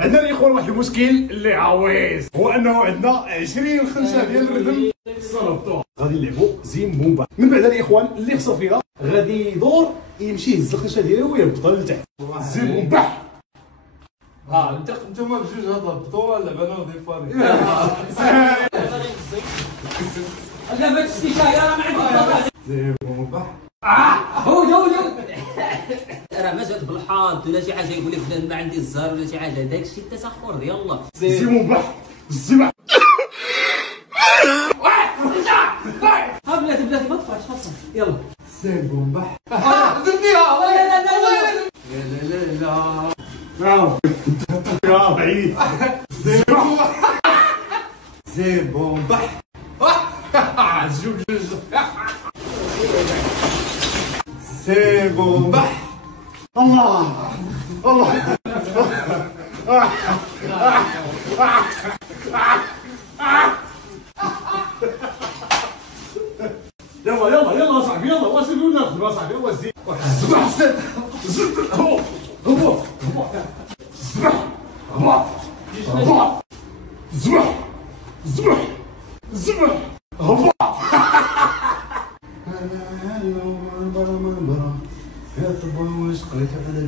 عندنا الاخوان واحد المشكل اللي عويص، هو انه عندنا 20 خنشه ديال الردم صلبطوها. غادي نلعبوا زيم بومبا. من بعد الاخوان اللي خسر فيها غادي يدور يمشي يهز الخنشه ديالو ويهبطها لتحت. زيم بومبا. انتوما بجوج هضبطوا اللعبه انا ودي فاري. لا ما تشتيش راه ما عندي زيم بومبا. هود راه ما جات بالحظ ولا شي حاجه يقول لك فلان ما عندي الزهر ولا شي حاجه، داك الشيء التسخر يلا زيم بومبا. الزيم بلاتي ما تفرحش خاصك يلا زيم بومبا. درتيها لا لا لا لا لا لا يا بعيد. زيم بومبا. جوج زيم بومبا. الله الله. يلا يلا يلا صاحبي يلا واش نقول ناخذ صاحبي هو زين. زبح زد زد هبط هبط زبح هبط هبط زبح زبح زبح هبط. انا هلا من برا يا طبا واش قريت على